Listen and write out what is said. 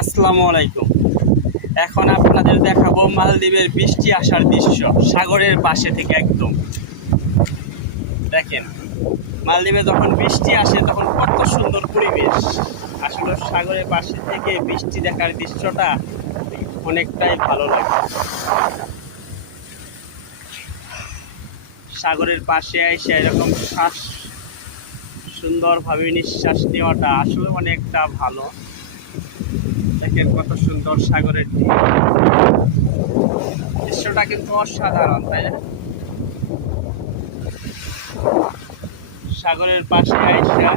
আসসালামু আলাইকুম। এখন আপনাদের দেখাবো মালদ্বীপের বৃষ্টি আসার দৃশ্য সাগরের পাশে থেকে। একদম দেখেন, মালদ্বীপে যখন বৃষ্টি আসে তখন কত সুন্দর পরিবেশ। আসলে সাগরের পাশে থেকে বৃষ্টি দেখার দৃশ্যটা অনেকটাই ভালো লাগে। সাগরের পাশে এসে এরকম শ্বাস সুন্দরভাবে নিঃশ্বাস নেওয়াটা আসলে অনেকটা ভালো। দেখেন কত সুন্দর সাগরের দৃশ্যটা, কিন্তু অসাধারণ, তাই না? সাগরের পাশে আইসা